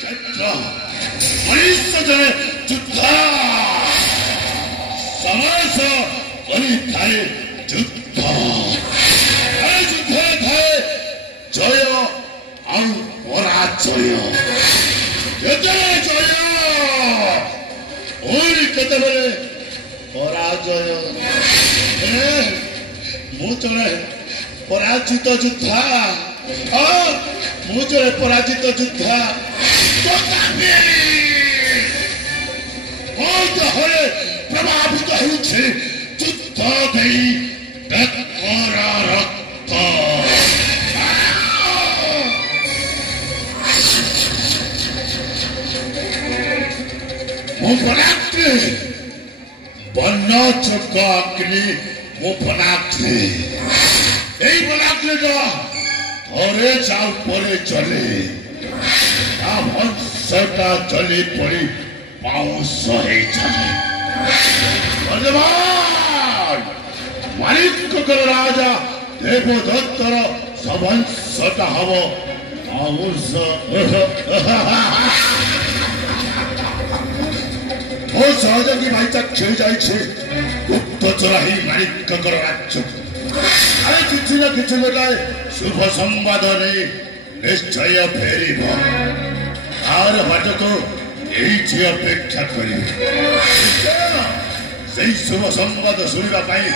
कुरुक्षेत्र मनुष्य जने युद्ध समास करी थाए युद्ध युद्ध थाए जय और पराजय जय केतबे पराजय मु जड़े पराजित योद्धा मु जड़े पराजित योद्धा प्रभावित होउछे युद्ध देई बेकर रक्त मु बनाते बन्न चुका अग्नि मु बनाते এই বলাকে ধরে যাও পরে চলে ভংসটা চলে পড়ে পাউস হয়ে যায় মানিক্যকর রাজা দেবদত্তর সবংশটা হব পাউস ମୋ ସହଯୋଗୀ ଭାଇ ଚାକ୍ଷୀ ଯାଇଛି ଗୁପ୍ତ ଚୋରାହି ମାଣିକ୍ୟକର ରାଜ୍ୟ ଆରେ କିଛି ନା କିଛି ଗୋଟାଏ ଶୁଭ ସମ୍ବାଦ ନେଇ ନିଶ୍ଚୟ ଫେରିବ ତାର ବାଟକୁ ଏଇଠି ଅପେକ୍ଷା କରିବେ ସେଇ ଶୁଭ ସମ୍ବାଦ ଶୁଣିବା ପାଇଁ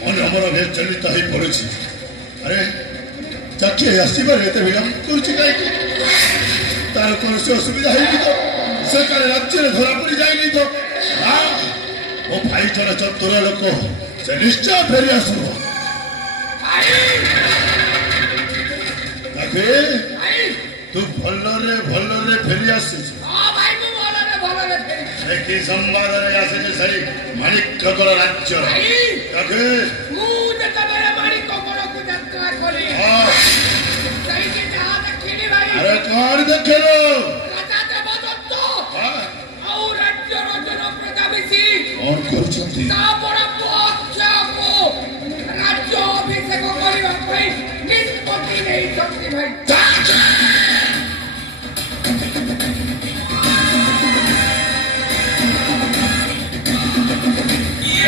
ମନ ଆମର ବିଚଳିତ ହେଇ ପଡୁଛି ଆରେ ଚାକ୍ଷୀ ଆସିବାରେ ଏତେ ବିଳମ୍ବ କରୁଛି କାହିଁକି ତାର କୌଣସି ଅସୁବିଧା ହେଇଛି ତ ସେ କାଳେ ରାଜ୍ୟରେ ଧରା ପଡି ଯାଇନି ତ ମୋ ଭାଇ ଜଣେ ଚତୁର ଲୋକ ସେ ନିଶ୍ଚୟ ଫେରି ଆସିବ ତୁ ଭଲରେ ଭଲରେ ଫେରି ଆସିଛୁ କି ସମ୍ବାଦରେ ଆସିଛି ସେଇ ମାଣିକ୍ୟକର ରାଜ୍ୟ ଆରେ କଣ ଦେଖିଲୁ कौन करुछंती तापर पक्षको राज्य अभिषेक करिवा पई निष्पत्ति नहीं सकती भाई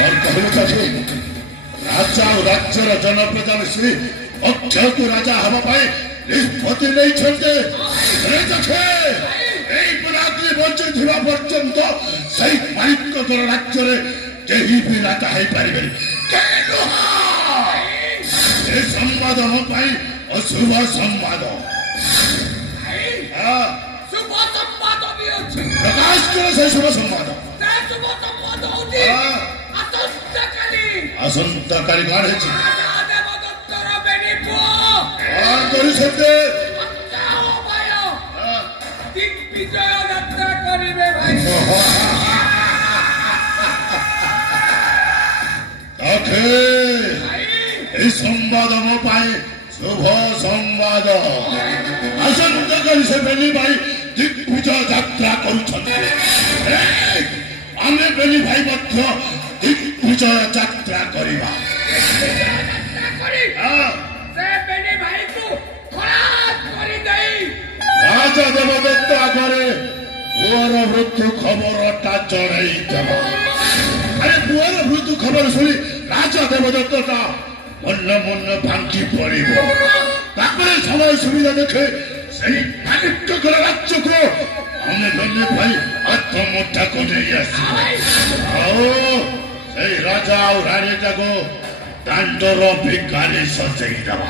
और कहलु चाची राजा और राज्यर जनप्रतिनिधि अक्षय को राजा हवा पाए निष्पत्ति नहीं छते रे चाची এই বলাকে বঞ্চিত হওয়া পর্যন্ত সেই মানিক্যকর রাজ্যরে কেহি বি রাজা হইপারিবেনি ଏ ସମ୍ବାଦ ମୋ ପାଇଁ ଅଶୁଭ ସମ୍ବାଦ शुभ संवाद भी अछि प्रकाश करे ସେ ଶୁଭ ସମ୍ବାଦ ସେ शुभ संवाद होती ଆସନ୍ତାକାଲି କଣ ହେଇଛି ଦେବଦତ୍ତର ବେନି ପୁଅ କଣ କରିଛନ୍ତି विजय यात्रा करिवे भाई এই সম্বাদ মো পাই শুভ সম্বাদ আসন্তকালি সে বেনি ভাই দিগ্বিজয় যাত্রা করুছন্তি আমি বেনি ভাই মধ্য দিগ্বিজয় যাত্রা করিবা से बेनी भाई को खराब करी देई राजा देवदत्त आगे पुअर मृत्यु खबरटा जड़ाई देवा अरे पुअर मृत्यु खबर शुणी राजा देवदत्त मन मन भांगी पड़े समय सुविधा देखे से मानिक्यकर राज्य को हमें बने भाई आत्महत्या को नहीं आस राजा और रानी को दांडर भिकारी सजाई देवा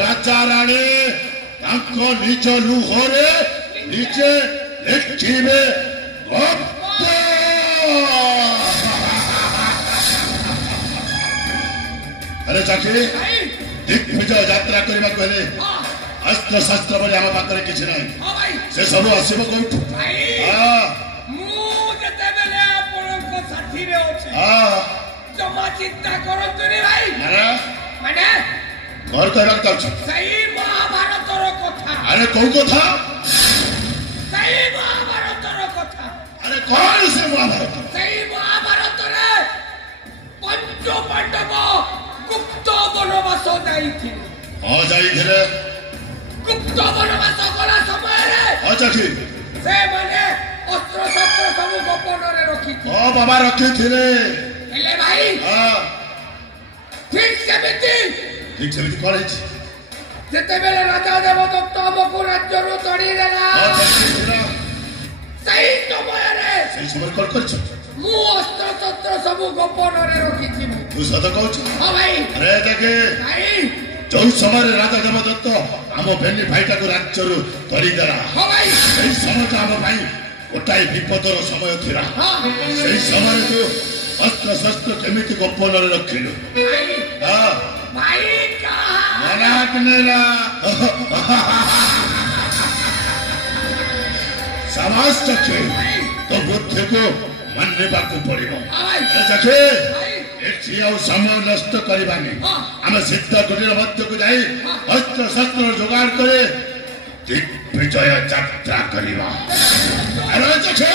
राजा राणी निज लुहरे निजे लिखे अरे चाची दिग्विजय यात्रा करने को अस्त्र शस्त्र बोले आम पाखे किसी ना से सब आसब कौटू जमा चिंता करतुनी भाई माने घर कहना सही महाभारतर कथा अरे कौ कथा सही महाभारतर कथा अरे कौन से महाभारत सही महाभारत रे ପଞ୍ଚ ପାଣ୍ଡବ ଗୁପ୍ତ ବନବାସ ଯାଇଥିଲେ। ହଁ ଯାଇଥିଲେ। ଗୁପ୍ତ ବନବାସ କଲା ସମୟରେ ଅଛନ୍ତି ସେମାନେ ଅସ୍ତ୍ରଶସ୍ତ୍ର ସବୁ ଗୋପନରେ ରଖିଥିଲେ। ହଁ ବାବା ରଖିଥିଲେ। ହେଲେ ଭାଇ ହଁ ଠିକ ସେମିତି ଠିକ ସେମିତି କଣ ହେଇଛି? ଯେତେବେଳେ ରାଜା ଦେବଦତ୍ତ ଆମକୁ ରାଜ୍ୟରୁ ତଡ଼ିଦେଲା ସେଇ ସମୟରେ କଣ କରିଛ? ମୁଁ ଅସ୍ତ୍ରଶସ୍ତ୍ର ସବୁ ଗୋପନରେ ରଖିଥିବି। ତୁ ସତ କହୁଛୁ? ହଁ ଭାଇ। ଆରେ ଦେଖେ ଭାଇ ଯୋଉ ସମୟରେ ରାଜା ଦେବଦତ୍ତ ଆମ ବେନି ଭାଇଟାକୁ ରାଜ୍ୟରୁ ତଡ଼ିଦେଲା ହଁ ଭାଇ ସେଇ ସମୟଟା ଆମ ପାଇଁ ଗୋଟାଏ ବିପଦର ସମୟ ଥିଲା। ସେଇ ସମୟରେ ତୁ ଅସ୍ତ୍ରଶସ୍ତ୍ର କେମିତି ଗୋପନରେ ରଖିଲୁ? ହଁ ଭାଇ ମନାକ ନେଲା ସାବାସ ଚକ୍ଷୁ ତୋ ବୁଦ୍ଧିକୁ ମାନିବାକୁ ପଡିବ। ଚକ୍ଷୁ ଏଠି ଆଉ ସମୟ ନଷ୍ଟ କରିବାନି। ଆମେ ସିଦ୍ଧ କୁଟୀର ମଧ୍ୟକୁ ଯାଇ ଅସ୍ତ୍ରଶସ୍ତ୍ର ଯୋଗାଡ଼ କରି ଦିଗ୍ବିଜୟ ଯାତ୍ରା କରିବା। ଚକ୍ଷୁ